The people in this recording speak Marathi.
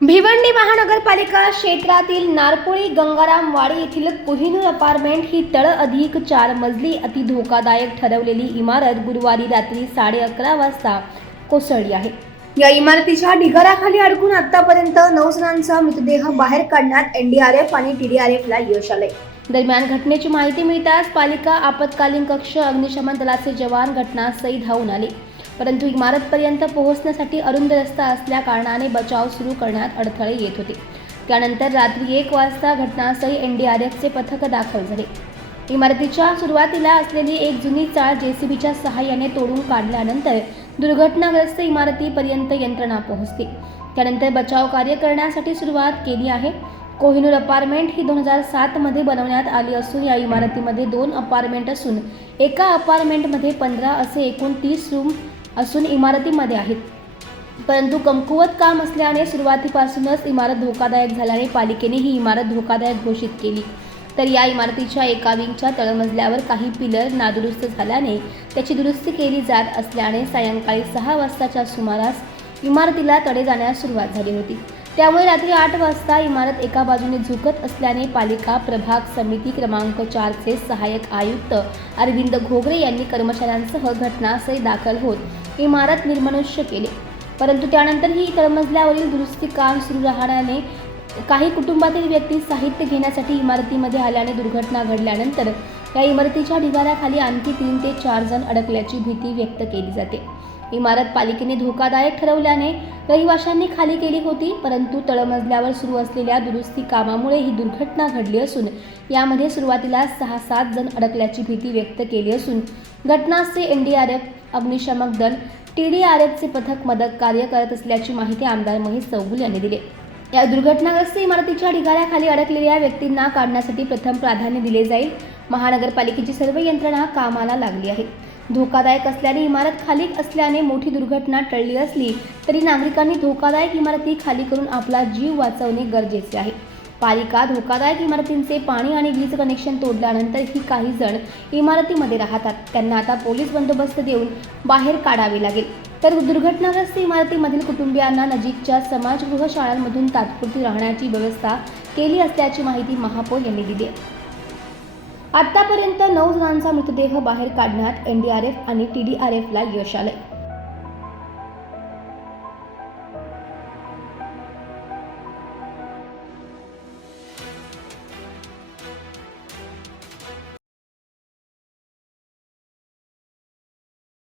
भिवंडी महानगरपालिका क्षेत्रातील नारपोळी गंगारामवाडी येथील कोहिनूर अपार्टमेंट ही तळ अधिक 4 मजली अति धोकादायक ठरवलेली इमारत गुरुवारी रात्री 11:30 वाजता कोसळली आहे। या इमारतीच्या ढिगाऱ्याखाली अडकून आतापर्यंत 9 जणांचा मृतदेह बाहेर काढण्यात एनडीआरएफ आणि टीडीआरएफला यश आले। दरम्यान घटनेची माहिती मिळताच पालिका आपत्कालीन कक्ष अग्निशमन दलाचे जवान घटनास्थळी धावून आले, परंतु इमारतपर्यंत पोहोचण्यासाठी अरुंद रस्ता असल्या कारणाने बचाव सुरू करण्यात अडथळे येत होते। त्यानंतर रात्री 1 वाजता घटनास्थळी एनडीआरएफचे पथक दाखल झाले। इमारतीच्या सुरुवातीला असलेली एक जुनी चाळ जेसीबीच्या सहाय्याने तोडून काढल्यानंतर दुर्घटनाग्रस्त इमारतीपर्यंत यंत्रणा पोहोचली। त्यानंतर बचाव कार्य करण्यासाठी सुरुवात केली आहे। कोहिनूर अपार्टमेंट ही 2007 मध्ये बनवण्यात आली असून या इमारतीमध्ये 2 अपार्टमेंट असून एका अपार्टमेंटमध्ये 15 असे एकूण 30 रूम असून इमारतीमध्ये आहेत, परंतु कमकुवत काम असल्याने सुरुवातीपासूनच इमारत धोकादायक झाल्याने पालिकेने ही इमारत धोकादायक घोषित केली। तर या इमारतीच्या एका विंगच्या तळमजल्यावर काही पिलर नादुरुस्त झाल्याने त्याची दुरुस्ती केली जात असल्याने सायंकाळी 6 वाजताच्या सुमारास इमारतीला तडे जाण्यास सुरुवात झाली होती। त्यामुळे रात्री 8 वाजता इमारत एका बाजूने झुकत असल्याने पालिका प्रभाग समिती क्रमांक 4 चे सहाय्यक आयुक्त अरविंद घोगरे यांनी कर्मचाऱ्यांसह घटनास्थळी दाखल होत इमारत निर्मनुष्य केले, परंतु त्यानंतरही तळमजल्यावरील दुरुस्ती काम सुरू राहण्याने काही कुटुंबातील व्यक्ती साहित्य घेण्यासाठी इमारतीमध्ये आल्याने दुर्घटना घडल्यानंतर या इमारतीच्या ढिगाऱ्याखाली आणखी 3 ते 4 जण अडकल्याची भीती व्यक्त केली जाते। इमारत पालिकेने धोकादायक ठरवल्याने रहिवाशांनी खाली केली होती, परंतु तळमजल्यावर सुरू असलेल्या दुरुस्ती कामामुळे ही दुर्घटना घडली असून यामध्ये सुरुवातीला 6-7 जण अडकल्याची भीती व्यक्त केली असून घटनास्थळी एनडीआरएफ, अग्निशमन दल, टीडीआरएफचे पथक मदत कार्य करत असल्याची माहिती आमदार महेश चौगुले यांनी दिली। या दुर्घटनाग्रस्त इमारतीच्या ढिगाऱ्याखाली अडकलेल्या व्यक्तींना काढण्यासाठी प्रथम प्राधान्य दिले जाईल। महानगरपालिकेची सर्व यंत्रणा कामाला लागली आहे। धोकादायक असल्याने इमारत खाली असल्याने मोठी दुर्घटना टळली असली तरी नागरिकांनी धोकादायक इमारती खाली करून आपला जीव वाचवणे गरजेचे आहे। पालिका धोकादायक इमारतींचे पाणी आणि वीज कनेक्शन तोडल्यानंतर ही काही जण इमारतीमध्ये राहतात, त्यांना आता पोलीस बंदोबस्त देऊन बाहेर काढावे लागेल। तर दुर्घटनाग्रस्त इमारतीमधील कुटुंबियांना नजीकच्या समाजगृह शाळांमधून तात्पुरती राहण्याची व्यवस्था केली असल्याची माहिती महापौर यांनी दिली। आतापर्यंत 9 जणांचा मृतदेह बाहेर काढण्यात एनडीआरएफ आणि टीडीआरएफला यश आले।